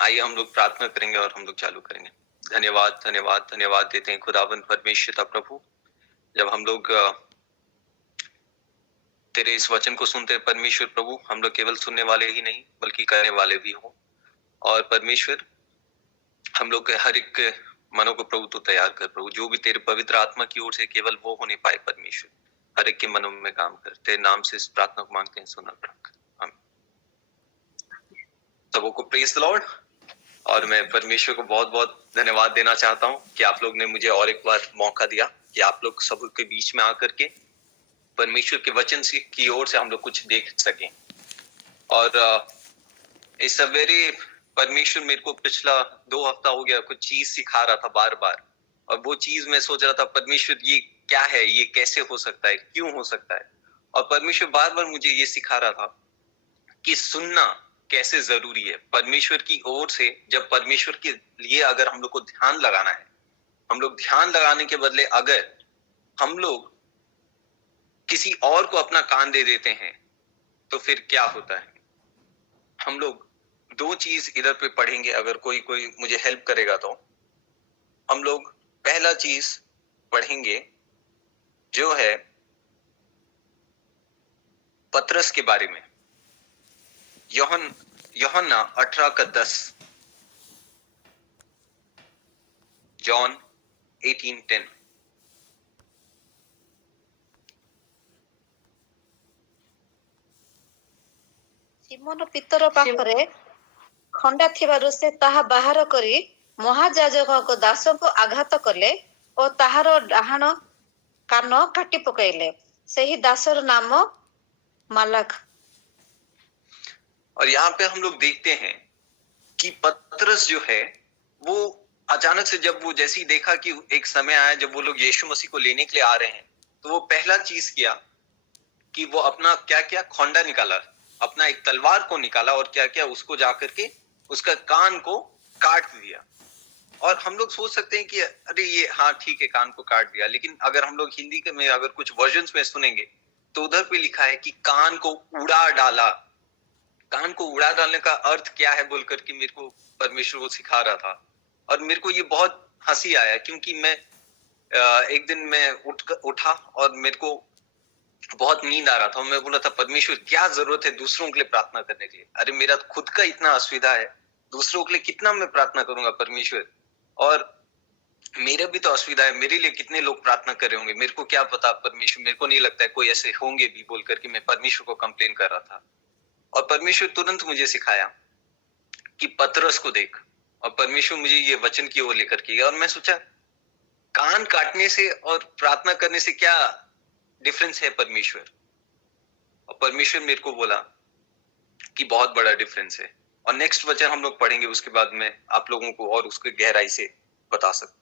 आइए हम लोग प्रार्थना करेंगे और हम लोग चालू करेंगे। धन्यवाद धन्यवाद धन्यवाद देते हैं खुदावंद परमेश्वर प्रभु, जब हम लोग तेरे इस वचन को सुनते हैं परमेश्वर प्रभु, हम लोग केवल सुनने वाले ही नहीं बल्कि करने वाले भी हो। और परमेश्वर, हम लोग के हर एक मनों को प्रभु तो तैयार कर प्रभु, जो भी तेरे पवित्र आत्मा की ओर से केवल वो होने पाए परमेश्वर, हर एक के मनों में काम कर। तेरे नाम से इस प्रार्थना को मांगते हैं, सुना प्रार्थना। आमीन। सबों को प्रेज द लॉर्ड। और मैं परमेश्वर को बहुत बहुत धन्यवाद देना चाहता हूँ कि आप लोग ने मुझे और एक बार मौका दिया कि आप लोग सब के बीच में आकर के परमेश्वर के वचन से की ओर से हम लोग कुछ देख सकें। और इस सवेरे परमेश्वर मेरे को पिछला 2 हफ्ता हो गया कुछ चीज सिखा रहा था बार बार, और वो चीज मैं सोच रहा था परमेश्वर ये क्या है, ये कैसे हो सकता है, क्यों हो सकता है। और परमेश्वर बार बार मुझे ये सिखा रहा था कि सुनना कैसे जरूरी है परमेश्वर की ओर से। जब परमेश्वर के लिए अगर हम लोग को ध्यान लगाना है, हम लोग ध्यान लगाने के बदले अगर हम लोग किसी और को अपना कान दे देते हैं तो फिर क्या होता है। हम लोग 2 चीज इधर पे पढ़ेंगे, अगर कोई मुझे हेल्प करेगा तो। हम लोग पहला चीज पढ़ेंगे जो है पतरस के बारे में, यूहन्ना 18:10, जॉन 18:10। ସିମୋନ ପିତର ପାଖରେ ଖଣ୍ଡା ଥିବାରୁ ସେ ତାହା ବାହାର କରି ମହାଯାଜକଙ୍କ ଦାସଙ୍କୁ ଆଘାତ କଲେ ଓ ତାହାର ଡାହାଣ କାନ କାଟି ପକାଇଲେ। ସେହି ଦାସର ନାମ ମାଲାକ। और यहाँ पे हम लोग देखते हैं कि पतरस जो है वो अचानक से जब वो जैसे ही देखा कि एक समय आया जब वो लोग यीशु मसीह को लेने के लिए आ रहे हैं, तो वो पहला चीज किया कि वो अपना क्या क्या खोंडा निकाला, अपना एक तलवार को निकाला और क्या क्या उसको जाकर के उसका कान को काट दिया। और हम लोग सोच सकते हैं कि अरे ये हाँ ठीक है, कान को काट दिया, लेकिन अगर हम लोग हिंदी में अगर कुछ वर्जन्स में सुनेंगे तो उधर पे लिखा है कि कान को उड़ा डाला। कान को उड़ा डालने का अर्थ क्या है बोल करके मेरे को परमेश्वर वो सिखा रहा था। और मेरे को ये बहुत हंसी आया क्योंकि मैं एक दिन मैं उठा और मेरे को बहुत नींद आ रहा था। मैं बोला था परमेश्वर क्या जरूरत है दूसरों के लिए प्रार्थना करने के लिए, अरे मेरा खुद का इतना असुविधा है, दूसरों के लिए कितना मैं प्रार्थना करूंगा परमेश्वर। और मेरा भी तो असुविधा है, मेरे लिए कितने लोग प्रार्थना कर रहे होंगे, मेरे को क्या पता परमेश्वर, मेरे को नहीं लगता है कोई ऐसे होंगे भी बोल करके मैं परमेश्वर को कंप्लेन कर रहा था। और परमेश्वर तुरंत मुझे सिखाया कि पतरस को देख, और परमेश्वर मुझे ये वचन की ओर लेकर के गया। और मैं सोचा कान काटने से और प्रार्थना करने से क्या डिफरेंस है परमेश्वर। और परमेश्वर मेरे को बोला कि बहुत बड़ा डिफरेंस है। और नेक्स्ट वचन हम लोग पढ़ेंगे, उसके बाद में आप लोगों को और उसके गहराई से बता सकता।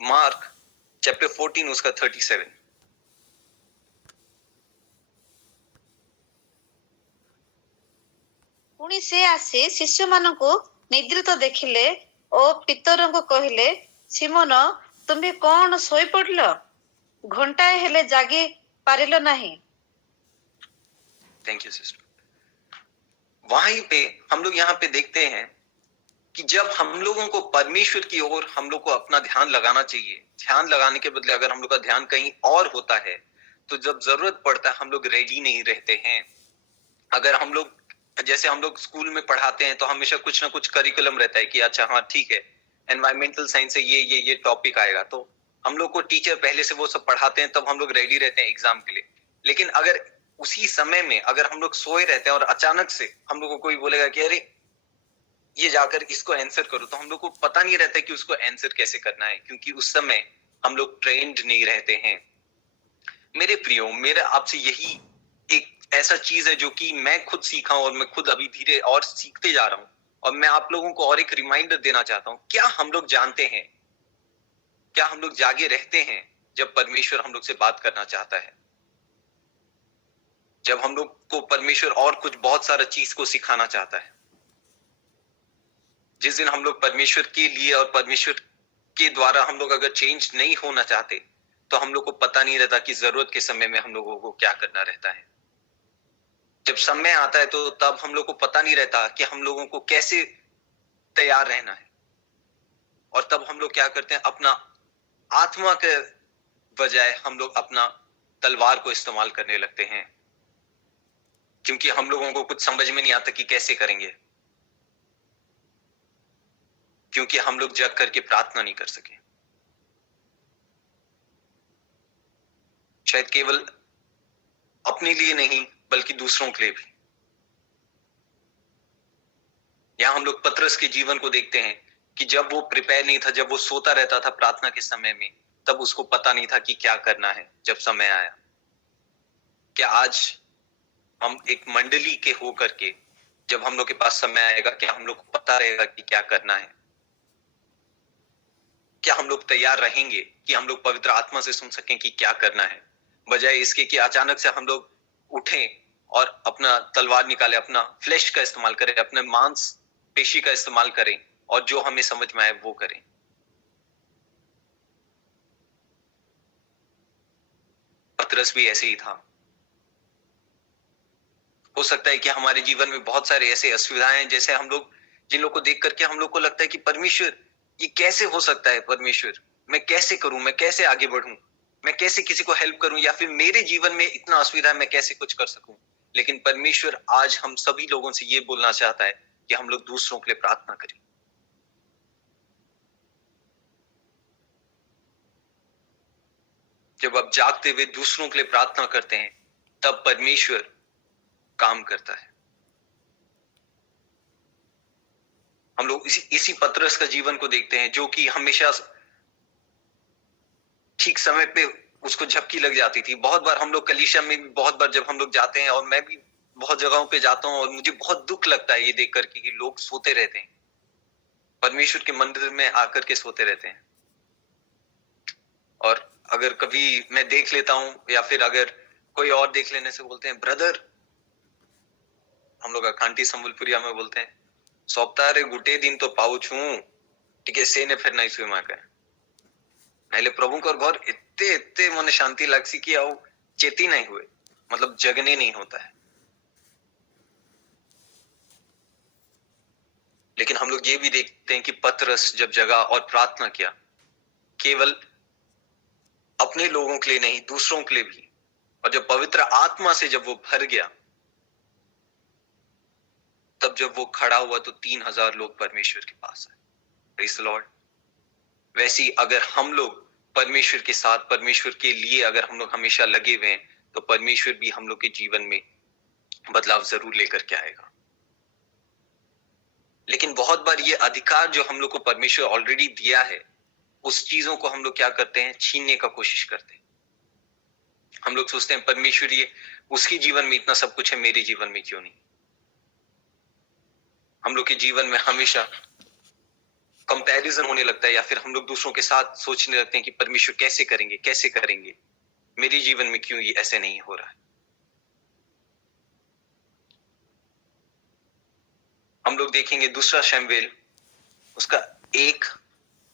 मार्क चैप्टर 14 उसका 37। ପୁଣି ସେ ଆସି ଶିଷ୍ୟମାନଙ୍କୁ ନିଦ୍ରିତ ଦେଖିଲେ ଓ ପିତରଙ୍କୁ କହିଲେ, ସିମୋନ, ତୁମେ କଣ ଶୋଇପଡ଼ିଲ? ଘଣ୍ଟାଏ ହେଲେ ଜାଗି ପାରିଲ ନାହିଁ? Thank you sister. वहीं पे हम लोग यहाँ पे देखते हैं कि जब हम लोगों को परमेश्वर की ओर हम लोग को अपना ध्यान लगाना चाहिए, ध्यान लगाने के बदले अगर हम लोग का ध्यान कहीं और होता है तो जब जरूरत पड़ता है हम लोग रेडी नहीं रहते हैं। अगर हम लोग जैसे हम लोग स्कूल में पढ़ाते हैं तो हमेशा कुछ ना कुछ करिकुलम रहता है कि अच्छा हाँ ठीक है, एनवायरमेंटल साइंस से ये टॉपिक आएगा, तो हम लोग को टीचर पहले से वो सब पढ़ाते हैं, तब हम लोग रेडी रहते हैं एग्जाम के लिए। लेकिन अगर उसी समय में अगर हम लोग सोए रहते हैं और अचानक से हम लोग को कोई बोलेगा कि अरे ये जाकर इसको आंसर करो, तो हम लोग को पता नहीं रहता कि उसको आंसर कैसे करना है, क्योंकि उस समय हम लोग ट्रेंड नहीं रहते हैं। मेरे प्रियो, मेरा आपसे यही एक ऐसा चीज है जो कि मैं खुद सीखा हूं और मैं खुद अभी धीरे और सीखते जा रहा हूं। और मैं आप लोगों को और एक रिमाइंडर देना चाहता हूं, क्या हम लोग जानते हैं, क्या हम लोग जागे रहते हैं जब परमेश्वर हम लोग से बात करना चाहता है, जब हम लोग को परमेश्वर और कुछ बहुत सारा चीज को सिखाना चाहता है। जिस दिन हम लोग परमेश्वर के लिए और परमेश्वर के द्वारा हम लोग अगर चेंज नहीं होना चाहते तो हम लोग को पता नहीं रहता कि जरूरत के समय में हम लोगों को क्या करना रहता है। जब समय आता है तो तब हम लोग को पता नहीं रहता कि हम लोगों को कैसे तैयार रहना है, और तब हम लोग क्या करते हैं, अपना आत्मा के बजाय हम लोग अपना तलवार को इस्तेमाल करने लगते हैं, क्योंकि हम लोगों को कुछ समझ में नहीं आता कि कैसे करेंगे, क्योंकि हम लोग जग करके प्रार्थना नहीं कर सके। शायद केवल अपने लिए नहीं बल्कि दूसरों के लिए भी। यहां हम लोग पतरस के जीवन को देखते हैं कि जब वो प्रिपेयर नहीं था, जब वो सोता रहता था प्रार्थना के समय में, तब उसको पता नहीं था कि क्या करना है। जब समय आया, क्या आज हम एक मंडली के हो करके जब हम लोग के पास समय आएगा, क्या हम लोग को पता रहेगा कि क्या करना है? क्या हम लोग तैयार रहेंगे कि हम लोग पवित्र आत्मा से सुन सकें कि क्या करना है, बजाय इसके कि अचानक से हम लोग उठें और अपना तलवार निकाले, अपना फ्लैश का इस्तेमाल करें, अपने मांस पेशी का इस्तेमाल करें और जो हमें समझ में आए वो करें। पतरस भी ऐसे ही था। हो सकता है कि हमारे जीवन में बहुत सारे ऐसे असुविधाएं हैं, जैसे हम लोग जिन लोग को देख करके हम लोग को लगता है कि परमेश्वर, ये कैसे हो सकता है? परमेश्वर, मैं कैसे करूं, मैं कैसे आगे बढ़ूं, मैं कैसे किसी को हेल्प करूं, या फिर मेरे जीवन में इतना असुविधा है, मैं कैसे कुछ कर सकूं? लेकिन परमेश्वर आज हम सभी लोगों से ये बोलना चाहता है कि हम लोग दूसरों के लिए प्रार्थना करें। जब आप जागते हुए दूसरों के लिए प्रार्थना करते हैं, तब परमेश्वर काम करता है। हम लोग इसी पतरस का जीवन को देखते हैं, जो कि हमेशा ठीक समय पे उसको झपकी लग जाती थी। बहुत बार हम लोग कलीसिया में भी, बहुत बार जब हम लोग जाते हैं, और मैं भी बहुत जगहों पे जाता हूं, और मुझे बहुत दुख लगता है ये देख करके कि लोग सोते रहते हैं, परमेश्वर के मंदिर में आकर के सोते रहते हैं। और अगर कभी मैं देख लेता हूं, या फिर अगर कोई और देख लेने से बोलते हैं, ब्रदर, हम लोग अखांटी संबलपुरिया में बोलते हैं, सप्ताह गुटे दिन तो पाऊँ टिके से ने फिर नहीं सुई माके पहले प्रभु को घर इतने इतने मन शांति लगसी कि आओ चेती नहीं हुए, मतलब जगने नहीं होता है। लेकिन हम लोग ये भी देखते हैं कि पतरस जब जगा और प्रार्थना किया, केवल अपने लोगों के लिए नहीं, दूसरों के लिए भी, और जब पवित्र आत्मा से जब वो भर गया, तब जब वो खड़ा हुआ तो 3000 लोग परमेश्वर के पास आए। Praise the Lord. वैसे ही अगर हम लोग परमेश्वर के साथ, परमेश्वर के लिए अगर हम लोग हमेशा लगे हुए हैं, तो परमेश्वर भी हम लोग के जीवन में बदलाव जरूर लेकर के आएगा। लेकिन बहुत बार ये अधिकार जो हम लोग को परमेश्वर ऑलरेडी दिया है, उस चीजों को हम लोग क्या करते हैं, छीनने का कोशिश करते हैं। हम लोग सोचते हैं परमेश्वर, ये उसके जीवन में इतना सब कुछ है, मेरे जीवन में क्यों नहीं? हम लोग के जीवन में हमेशा कंपैरिजन होने लगता है, या फिर हम लोग दूसरों के साथ सोचने लगते हैं कि परमेश्वर कैसे करेंगे, कैसे करेंगे, मेरे जीवन में क्यों ये ऐसे नहीं हो रहा है। हम लोग देखेंगे दूसरा शमूएल, उसका 1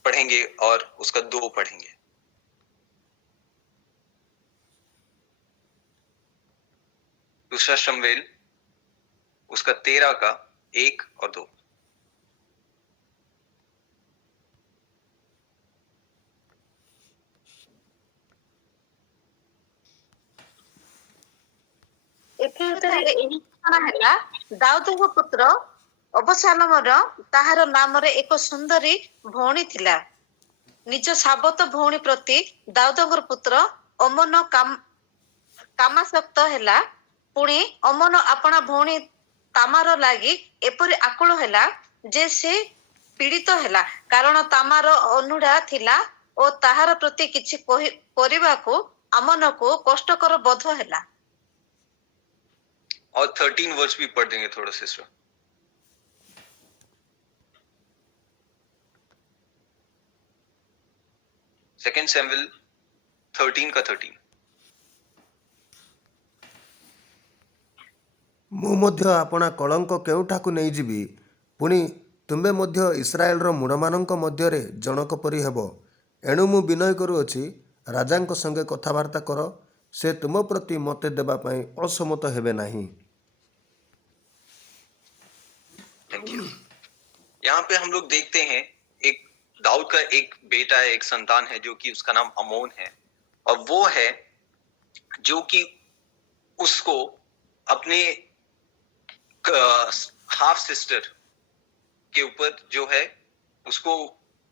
पढ़ेंगे और उसका 2 पढ़ेंगे। दूसरा शमूएल उसका 13 का 1 और 2। ଏଠାରେ ଏହି ଘଟଣା ହେଲା, ଦାଉଦଙ୍କ ପୁତ୍ର ଅବସାଲୋମର ତାହାର ନାମରେ ଏକ ସୁନ୍ଦରୀ ଭଉଣୀ ଥିଲା। ନିଜ ସାବତ ଭଉଣୀ ପ୍ରତି ଦାଉଦଙ୍କର ପୁତ୍ର ଅମନ କାମାସକ୍ତ ହେଲା। ପୁଣି ଅମନ ଆପଣା ଭଉଣୀ ତାମାର ଲାଗି ଏପରି ଆକୁଳ ହେଲା ଯେ ସେ ପୀଡ଼ିତ ହେଲା, କାରଣ ତାମାର ଅନୁଡ଼ା ଥିଲା ଓ ତାହାର ପ୍ରତି କିଛି କରିବାକୁ ଆମନକୁ କଷ୍ଟକର ବୋଧ ହେଲା। और 13 वर्ष भी पढ़ देंगे थोड़ा सा। 2 शमूएल 13 का 13। ମୁଁ ମଧ୍ୟ ଆପଣା କଳଙ୍କ କେଉଁଠାକୁ ନେଇଯିବି, ପୁଣି ତୁମେ ମଧ୍ୟ ଇସ୍ରାଏଲର ମୂଢ଼ମାନଙ୍କ ମଧ୍ୟରେ ଜଣକ ପରି ହେବ। ଏଣୁ ମୁଁ ବିନୟ କରୁଅଛି, ରାଜାଙ୍କ ସଙ୍ଗେ କଥାବାର୍ତ୍ତା କର, ସେ ତୁମ ପ୍ରତି ମୋତେ ଦେବା ପାଇଁ ଅସମ୍ମତ ହେବେ ନାହିଁ। किया। यहाँ पे हम लोग देखते हैं एक दाऊद का एक बेटा है, एक संतान है, जो कि उसका नाम अमोन है, और वो है जो कि उसको अपने हाफ सिस्टर के ऊपर जो है उसको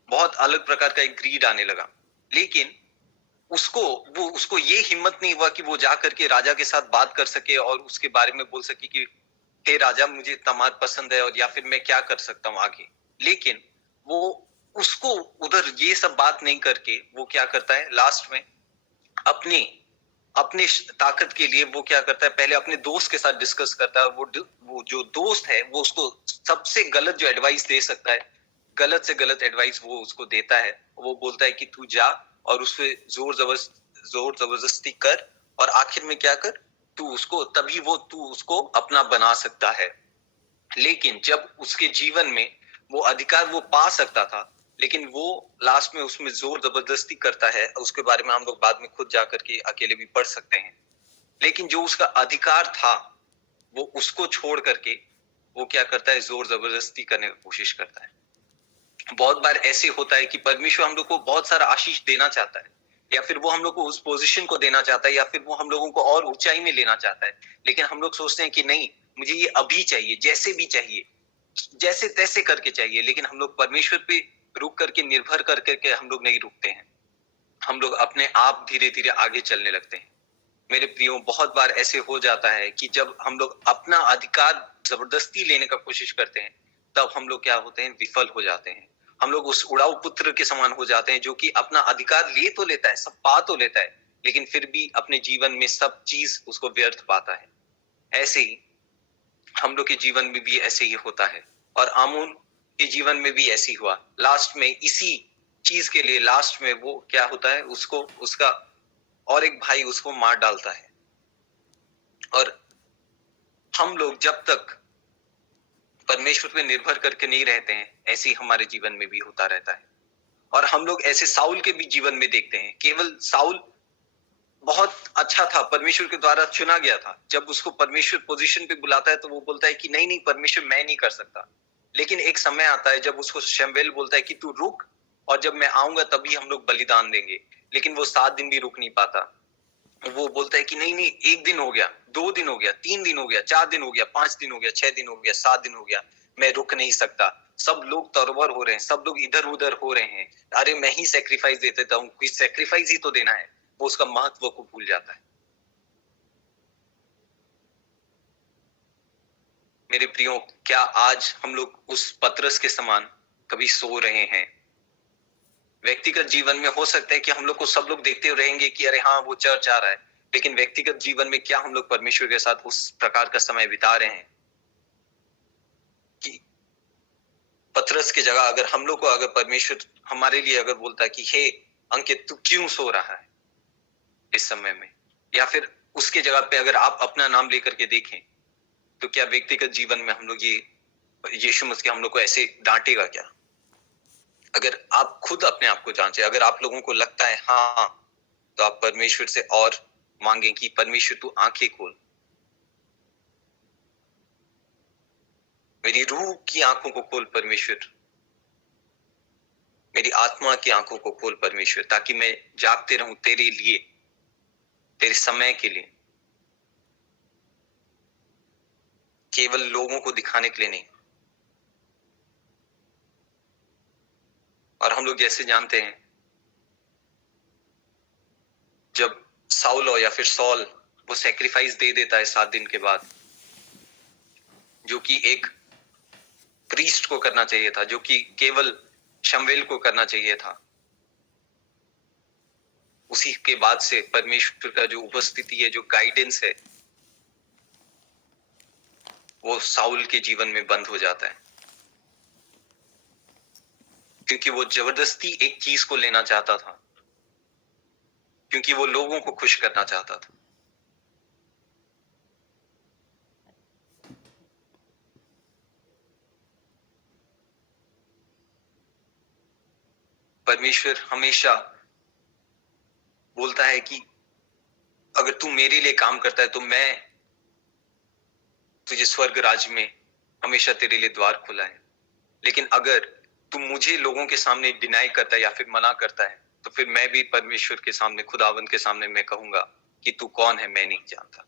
बहुत अलग प्रकार का एक ग्रीड आने लगा। लेकिन उसको ये हिम्मत नहीं हुआ कि वो जा करके राजा के साथ बात कर सके और उसके बारे में बोल सके कि हे राजा, मुझे तमार पसंद है, और या फिर मैं क्या कर सकता हूँ आगे। लेकिन वो उसको उधर ये सब बात नहीं करके वो क्या करता है, लास्ट में अपनी अपने ताकत के लिए वो क्या करता है, पहले अपने दोस्त के साथ डिस्कस करता है। वो जो दोस्त है वो उसको सबसे गलत जो एडवाइस दे सकता है, गलत से गलत एडवाइस वो उसको देता है। वो बोलता है कि तू जा और उससे जोर जबरदस्ती कर, और आखिर में क्या कर, तू उसको अपना बना सकता है। लेकिन जब उसके जीवन में वो अधिकार वो पा सकता था, लेकिन वो लास्ट में उसमें जोर जबरदस्ती करता है। उसके बारे में हम लोग बाद में खुद जाकर के अकेले भी पढ़ सकते हैं। लेकिन जो उसका अधिकार था वो उसको छोड़ करके वो क्या करता है, जोर जबरदस्ती करने की कोशिश करता है। बहुत बार ऐसे होता है कि परमेश्वर हम लोग को बहुत सारा आशीष देना चाहता है, या फिर वो हम लोग को उस पोजीशन को देना चाहता है, या फिर वो हम लोगों को और ऊंचाई में लेना चाहता है। लेकिन हम लोग सोचते हैं कि नहीं, मुझे ये अभी चाहिए, जैसे भी चाहिए, जैसे तैसे करके चाहिए। लेकिन हम लोग परमेश्वर पे रुक करके, निर्भर करके हम लोग नहीं रुकते हैं। हम लोग अपने आप धीरे धीरे आगे चलने लगते हैं। मेरे प्रियो, बहुत बार ऐसे हो जाता है कि जब हम लोग अपना अधिकार जबरदस्ती लेने का कोशिश करते हैं, तब हम लोग क्या होते हैं, विफल हो जाते हैं। हम लोग उस उड़ाऊ पुत्र के समान हो जाते हैं, जो कि अपना अधिकार ले तो लेता है, सब पा तो लेता है, लेकिन फिर भी अपने जीवन में सब चीज उसको व्यर्थ पाता है। ऐसे ही हम लोग के जीवन में भी ऐसे ही होता है, और आमून के जीवन में भी ऐसे ही हुआ। लास्ट में इसी चीज के लिए लास्ट में वो क्या होता है, उसको उसका और एक भाई उसको मार डालता है। और हम लोग जब तक परमेश्वर पे निर्भर करके नहीं रहते हैं, ऐसे ही हमारे जीवन में भी होता रहता है। और हम लोग ऐसे साउल के भी जीवन में देखते हैं। केवल साउल बहुत अच्छा था, परमेश्वर के द्वारा चुना गया था। जब उसको परमेश्वर पोजीशन पे बुलाता है तो वो बोलता है कि नहीं नहीं परमेश्वर, मैं नहीं कर सकता। लेकिन एक समय आता है जब उसको शमूएल बोलता है कि तू रुक, और जब मैं आऊंगा तभी हम लोग बलिदान देंगे। लेकिन वो 7 दिन भी रुक नहीं पाता। वो बोलता है कि नहीं नहीं, 1 दिन हो गया, 2 दिन हो गया, 3 दिन हो गया, 4 दिन हो गया, 5 दिन हो गया, 6 दिन हो गया, 7 दिन हो गया, मैं रुक नहीं सकता। सब लोग तरबर हो रहे हैं, सब लोग इधर उधर हो रहे हैं, अरे मैं ही सेक्रीफाइस दे देता हूँ, कोई सेक्रीफाइस ही तो देना है। वो उसका महत्व को भूल जाता है। मेरे प्रियो, क्या आज हम लोग उस पतरस के समान कभी सो रहे हैं? व्यक्तिगत जीवन में हो सकता है कि हम लोग को सब लोग देखते रहेंगे कि अरे हाँ, वो चर्च आ रहा है, लेकिन व्यक्तिगत जीवन में क्या हम लोग परमेश्वर के साथ उस प्रकार का समय बिता रहे हैं कि पतरस की जगह अगर हम लोग को, अगर परमेश्वर हमारे लिए अगर बोलता है कि हे अंकित, तू क्यों सो रहा है इस समय में, या फिर उसके जगह पे अगर आप अपना नाम लेकर के देखें, तो क्या व्यक्तिगत जीवन में हम लोग ये यीशु मसीह हम लोग को ऐसे डांटेगा क्या? अगर आप खुद अपने आप को जांचें, अगर आप लोगों को लगता है हाँ, तो आप परमेश्वर से और मांगें कि परमेश्वर तू आंखें खोल, मेरी रूह की आंखों को खोल परमेश्वर, मेरी आत्मा की आंखों को खोल परमेश्वर, ताकि मैं जागते रहूं तेरे लिए, तेरे समय के लिए, केवल लोगों को दिखाने के लिए नहीं। और हम लोग जैसे जानते हैं, जब साउल या फिर सॉल वो सैक्रिफाइस दे देता है 7 दिन के बाद, जो कि एक प्रीस्ट को करना चाहिए था, जो कि केवल शमूएल को करना चाहिए था, उसी के बाद से परमेश्वर का जो उपस्थिति है, जो गाइडेंस है, वो साउल के जीवन में बंद हो जाता है, क्योंकि वो जबरदस्ती एक चीज को लेना चाहता था, क्योंकि वो लोगों को खुश करना चाहता था। परमेश्वर हमेशा बोलता है कि अगर तू मेरे लिए काम करता है तो मैं तुझे स्वर्ग राज्य में हमेशा तेरे लिए द्वार खुला है। लेकिन अगर तू मुझे लोगों के सामने डिनाई करता है या फिर मना करता है, तो फिर मैं भी परमेश्वर के सामने, खुदावंद के सामने मैं कहूंगा कि तू कौन है, मैं नहीं जानता।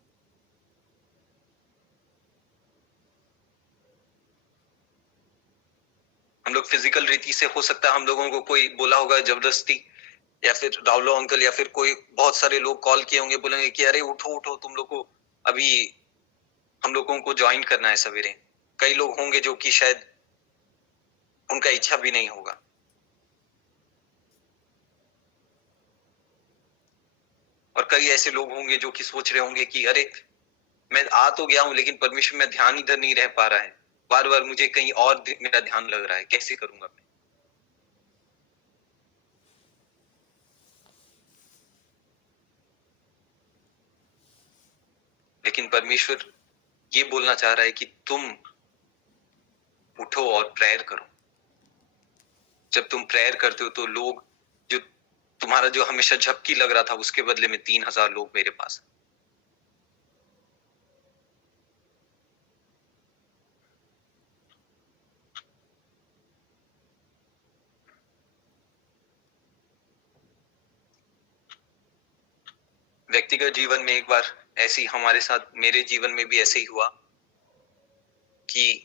हम लोग फिजिकल रीति से, हो सकता है हम लोगों को कोई बोला होगा जबरदस्ती, या फिर रावलो अंकल या फिर कोई, बहुत सारे लोग कॉल किए होंगे, बोलेंगे कि अरे उठो उठो, तुम लोग को अभी हम लोगों को ज्वाइन करना है सवेरे। कई लोग होंगे जो कि शायद उनका इच्छा भी नहीं होगा। और कई ऐसे लोग होंगे जो कि सोच रहे होंगे कि अरे मैं आ तो गया हूं, लेकिन परमेश्वर में ध्यान इधर नहीं रह पा रहा है, बार बार मुझे कहीं और मेरा ध्यान लग रहा है, कैसे करूंगा मैं। लेकिन परमेश्वर ये बोलना चाह रहा है कि तुम उठो और प्रेयर करो। जब तुम प्रेयर करते हो तो लोग, जो तुम्हारा जो हमेशा झपकी लग रहा था, उसके बदले में 3,000 लोग मेरे पास हैं। व्यक्तिगत जीवन में एक बार ऐसे ही हमारे साथ, मेरे जीवन में भी ऐसे ही हुआ कि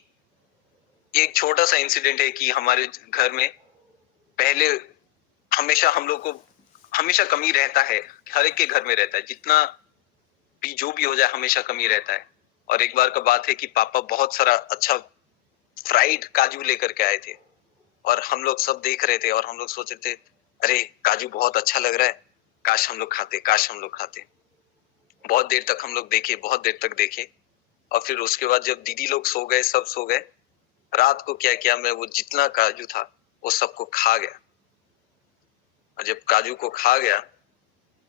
एक छोटा सा इंसिडेंट है कि हमारे घर में पहले हमेशा हम लोग को हमेशा कमी रहता है, हर एक के घर में रहता है, जितना भी जो भी हो जाए हमेशा कमी रहता है। और एक बार का बात है कि पापा बहुत सारा अच्छा फ्राइड काजू लेकर के आए थे, और हम लोग सब देख रहे थे, और हम लोग सोच रहे थे अरे काजू बहुत अच्छा लग रहा है, काश हम लोग खाते, काश हम लोग खाते। बहुत देर तक हम लोग देखे, बहुत देर तक देखे, और फिर उसके बाद जब दीदी लोग सो गए, सब सो गए, रात को क्या किया, मैं वो जितना काजू था वो सबको खा गया। और जब काजू को खा गया,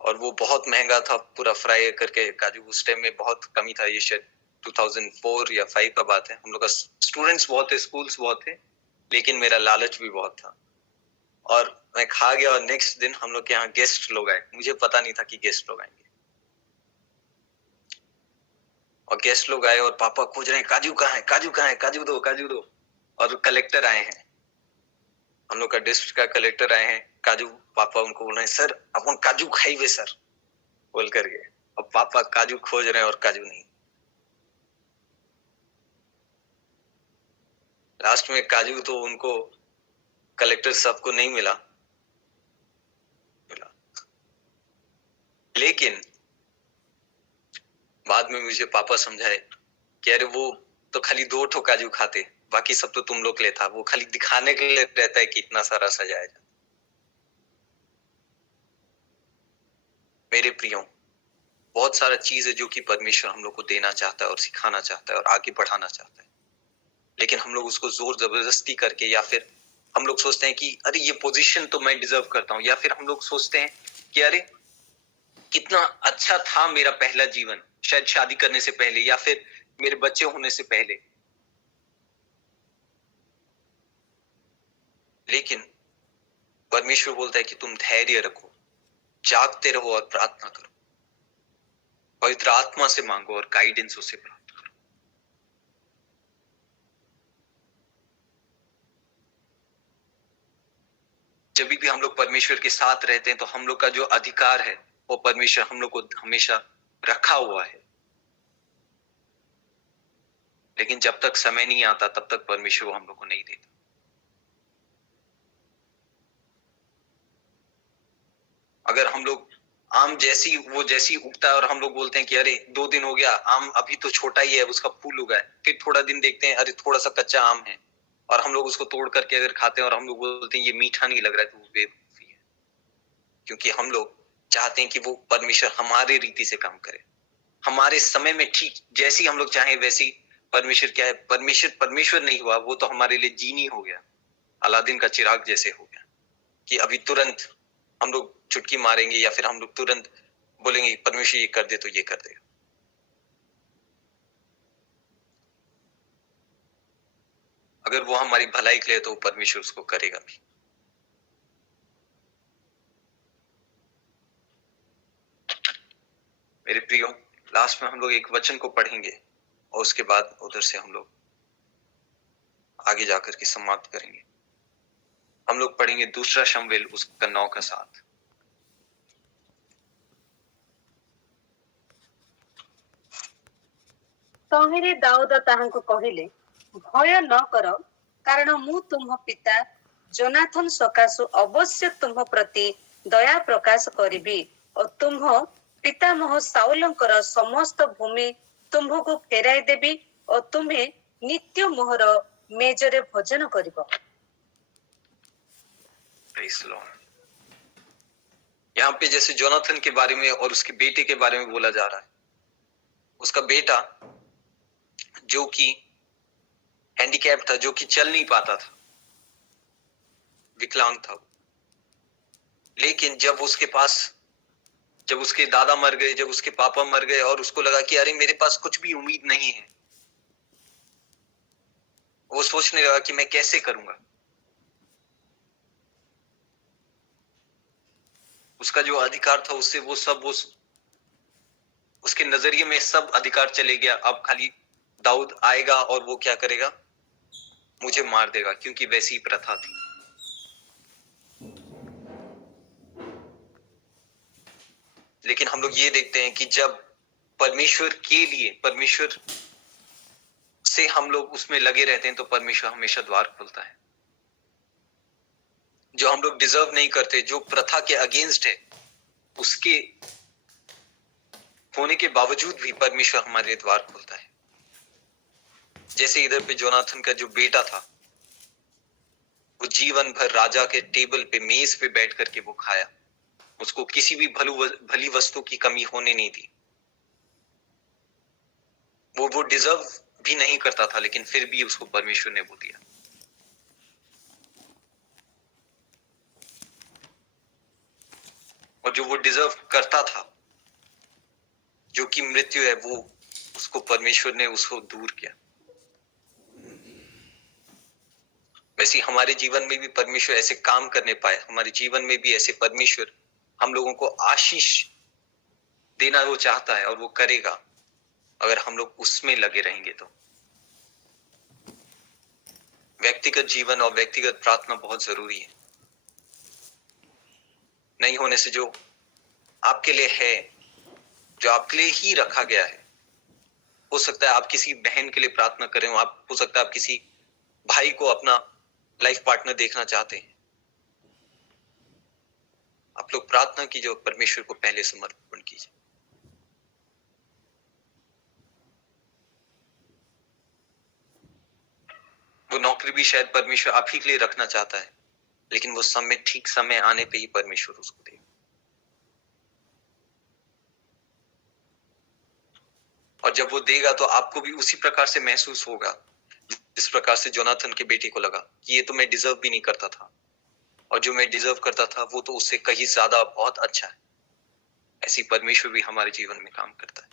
और वो बहुत महंगा था, पूरा फ्राई करके काजू, उस टाइम में बहुत कमी था, ये शायद 2004 या 5 का बात है। हम लोग का स्टूडेंट्स बहुत थे, स्कूल्स बहुत थे, लेकिन मेरा लालच भी बहुत था, और मैं खा गया। और नेक्स्ट दिन हम लोग के यहाँ गेस्ट लोग आए, मुझे पता नहीं था कि गेस्ट लोग आएंगे, और गेस्ट लोग आए, और पापा खोज रहे हैं काजू कहाँ है, काजू कहाँ है, काजू दो, काजू दो। और कलेक्टर आए हैं, हम लोग का डिस्ट्रिक्ट का कलेक्टर आए हैं, काजू, पापा उनको बोल रहे हैं सर अपन काजू खाइए सर, बोल करके। और पापा काजू खोज रहे हैं और काजू नहीं। लास्ट में काजू तो उनको, कलेक्टर साहब को नहीं मिला, लेकिन बाद में मुझे पापा समझाए कि अरे वो तो खाली 2 ठो काजू खाते, बाकी सब तो तुम लोग के लिए था, वो खाली दिखाने के लिए रहता है कि इतना सारा सजाया जाता। मेरे प्रियो, बहुत सारा चीज है जो कि परमेश्वर हम लोग को देना चाहता है और सिखाना चाहता है और आगे बढ़ाना चाहता है, लेकिन हम लोग उसको जोर जबरदस्ती करके, या फिर हम लोग सोचते हैं कि अरे ये पोजीशन तो मैं डिजर्व करता हूँ, या फिर हम लोग सोचते हैं कि अरे कितना अच्छा था मेरा पहला जीवन, शायद शादी करने से पहले या फिर मेरे बच्चे होने से पहले। लेकिन परमेश्वर बोलता है कि तुम धैर्य रखो, जागते रहो और प्रार्थना करो, पवित्र आत्मा से मांगो और गाइडेंस उसे प्राप्त करो। जब भी हम लोग परमेश्वर के साथ रहते हैं तो हम लोग का जो अधिकार है वो परमेश्वर हम लोग को हमेशा रखा हुआ है, लेकिन जब तक समय नहीं आता तब तक परमेश्वर वो हम लोग को नहीं देता। अगर हम लोग आम जैसी उगता है और हम लोग बोलते हैं कि अरे 2 दिन हो गया, आम अभी तो छोटा ही है, उसका फूल उगा है, फिर थोड़ा दिन देखते हैं अरे थोड़ा सा कच्चा आम है, और हम लोग उसको तोड़ करके अगर खाते हैं और हम लोग बोलते हैं ये मीठा नहीं लग रहा है, तो वो बेवकूफी है। क्योंकि हम लोग चाहते हैं कि वो परमेश्वर हमारे रीति से काम करे, हमारे समय में, ठीक जैसी हम लोग चाहें वैसी। परमेश्वर क्या है, परमेश्वर परमेश्वर नहीं हुआ, वो तो हमारे लिए जीनी हो गया, अलादीन का चिराग जैसे हो गया, कि अभी तुरंत हम लोग चुटकी मारेंगे या फिर हम लोग तुरंत बोलेंगे परमेश्वर ये कर दे तो ये कर देगा। अगर वो हमारी भलाई के लिए तो परमेश्वर उसको करेगा भी। मेरे प्रियो, लास्ट में हम लोग एक वचन को पढ़ेंगे और उसके बाद उधर से हम लोग आगे जाकर के समाप्त करेंगे। हम लोग पढ़ेंगे दूसरा शमूएल उसका 9 का 7। ତହିଁରେ ଦାଉଦ ତାହାଙ୍କୁ କହିଲେ, ଭୟ ନ କର, କାରଣ ମୁଁ ତୁମ୍ଭ ପିତା ଜୋନାଥନ ସକାଶୁ ଅବଶ୍ୟ ତୁମ୍ଭ ପ୍ରତି ଦୟା ପ୍ରକାଶ କରିବି ଓ ତୁମ୍ଭ ପିତାମହ ସାଉଲଙ୍କର ସମସ୍ତ ଭୂମି ତୁମ୍ଭକୁ ଫେରାଇ ଦେବି ଓ ତୁମ୍ଭେ ନିତ୍ୟ ମୋହର ମେଜରେ ଭୋଜନ କରିବ। Praise the Lord। यहाँ पे जैसे जोनाथन के बारे में और उसके बेटे के बारे में बोला जा रहा है। उसका बेटा जो कि हैंडीकैप था, जो कि चल नहीं पाता था, विकलांग था, लेकिन जब उसके दादा मर गए, जब उसके पापा मर गए और उसको लगा कि अरे मेरे पास कुछ भी उम्मीद नहीं है, वो सोचने लगा कि मैं कैसे करूंगा। उसका जो अधिकार था उससे उसके नजरिए में सब अधिकार चले गया। अब खाली दाऊद आएगा और वो क्या करेगा, मुझे मार देगा, क्योंकि वैसी प्रथा थी। लेकिन हम लोग ये देखते हैं कि जब परमेश्वर से हम लोग उसमें लगे रहते हैं तो परमेश्वर हमेशा द्वार खोलता है। जो हम लोग डिजर्व नहीं करते, जो प्रथा के अगेंस्ट है, उसके होने के बावजूद भी परमेश्वर हमारे लिए द्वार खोलता है। जैसे इधर पे जोनाथन का जो बेटा था, वो जीवन भर राजा के टेबल पे, मेज पे बैठ करके वो खाया, उसको किसी भी भली वस्तु की कमी होने नहीं दी। वो डिजर्व भी नहीं करता था, लेकिन फिर भी उसको परमेश्वर ने वो दिया। और जो वो डिजर्व करता था, जो कि मृत्यु है, वो उसको परमेश्वर ने उसको दूर किया। वैसे हमारे जीवन में भी परमेश्वर ऐसे काम करने पाए, हमारे जीवन में भी ऐसे परमेश्वर हम लोगों को आशीष देना वो चाहता है, और वो करेगा अगर हम लोग उसमें लगे रहेंगे। तो व्यक्तिगत जीवन और व्यक्तिगत प्रार्थना बहुत जरूरी है। नहीं होने से जो आपके लिए है, जो आपके लिए ही रखा गया है, हो सकता है आप किसी बहन के लिए प्रार्थना करें, हो सकता है आप किसी भाई को अपना लाइफ पार्टनर देखना चाहते हैं। आप लोग प्रार्थना कीजिए और परमेश्वर को पहले समर्पण कीजिए। वो नौकरी भी शायद परमेश्वर आप ही के लिए रखना चाहता है, लेकिन वो ठीक समय आने पे ही परमेश्वर उसको देगा। और जब वो देगा तो आपको भी उसी प्रकार से महसूस होगा जिस प्रकार से जोनाथन के बेटे को लगा कि ये तो मैं डिजर्व भी नहीं करता था, और जो मैं डिजर्व करता था वो तो उससे कहीं ज्यादा बहुत अच्छा है। ऐसी परमेश्वर भी हमारे जीवन में काम करता है।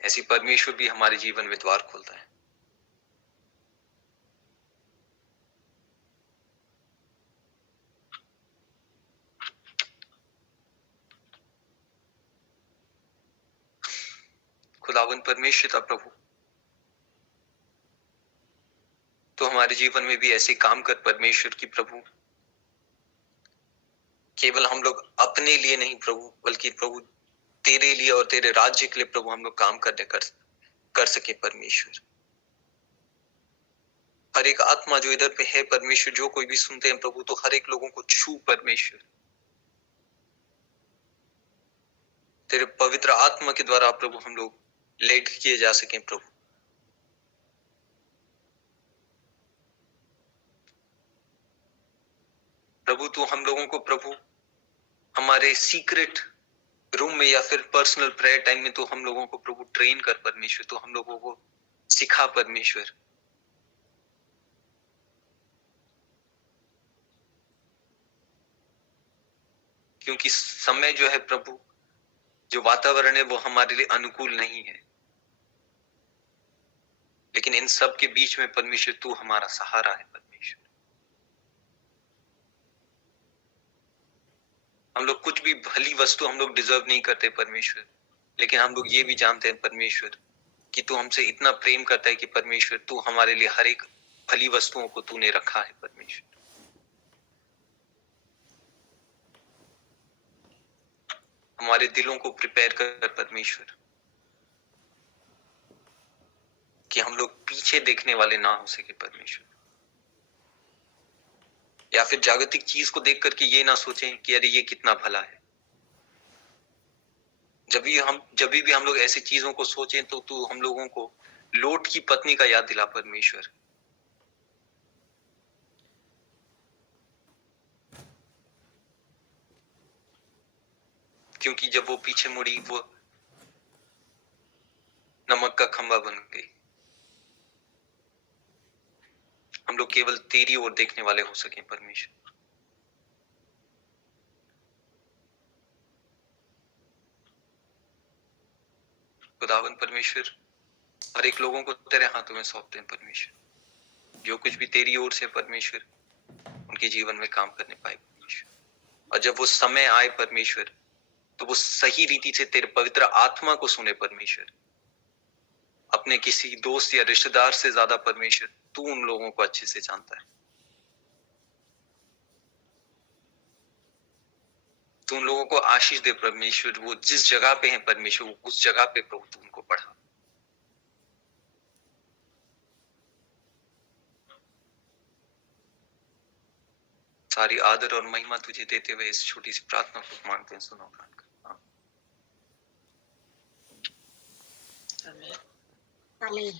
ऐसी परमेश्वर भी हमारे जीवन में द्वार खोलता है। खुदावंद परमेश्वर का प्रभु, तो हमारे जीवन में भी ऐसे काम कर परमेश्वर की प्रभु, केवल हम लोग अपने लिए नहीं प्रभु, बल्कि प्रभु तेरे लिए और तेरे राज्य के लिए प्रभु हम लोग काम कर सके परमेश्वर। हर एक आत्मा जो इधर पे है परमेश्वर, जो कोई भी सुनते हैं प्रभु, तो हर एक लोगों को छू परमेश्वर, तेरे पवित्र आत्मा के द्वारा प्रभु हम लोग लेड किए जा सकें प्रभु। प्रभु तू हम लोगों को प्रभु हमारे सीक्रेट रूम में या फिर पर्सनल प्रेयर टाइम में तो हम लोगों को प्रभु ट्रेन कर परमेश्वर, तो हम लोगों को सिखा परमेश्वर। क्योंकि समय जो है प्रभु, जो वातावरण है वो हमारे लिए अनुकूल नहीं है, लेकिन इन सब के बीच में परमेश्वर तू हमारा सहारा है परमेश्वर। हम लोग कुछ भी भली वस्तु हम लोग डिजर्व नहीं करते परमेश्वर, लेकिन हम लोग ये भी जानते हैं परमेश्वर कि तू हमसे इतना प्रेम करता है कि परमेश्वर तू हमारे लिए हर एक भली वस्तुओं को तूने रखा है परमेश्वर। हमारे दिलों को प्रिपेयर कर परमेश्वर, कि हम लोग पीछे देखने वाले ना हो सके परमेश्वर, या फिर जागतिक चीज को देख करके ये ना सोचें कि अरे ये कितना भला है। जब भी हम लोग ऐसी चीजों को सोचें तो तू हम लोगों को लोट की पत्नी का याद दिला परमेश्वर, क्योंकि जब वो पीछे मुड़ी वो नमक का खंबा बन गई। हम लोग केवल तेरी ओर देखने वाले हो सके परमेश्वर। खुदावन परमेश्वर, हर एक लोगों को तेरे हाथों में सौंपते हैं परमेश्वर, जो कुछ भी तेरी ओर से परमेश्वर उनके जीवन में काम करने पाए परमेश्वर। और जब वो समय आए परमेश्वर, तो वो सही रीति से तेरे पवित्र आत्मा को सुने परमेश्वर। अपने किसी दोस्त या रिश्तेदार से ज्यादा परमेश्वर तू उन लोगों को अच्छे से जानता है। तू उन लोगों को आशीष दे परमेश्वर, वो जिस जगह पे है परमेश्वर, वो उस जगह पे प्रभु तू उनको बढ़ा। सारी आदर और महिमा तुझे देते हुए इस छोटी सी प्रार्थना को मांगते हैं, सुनो। आमीन।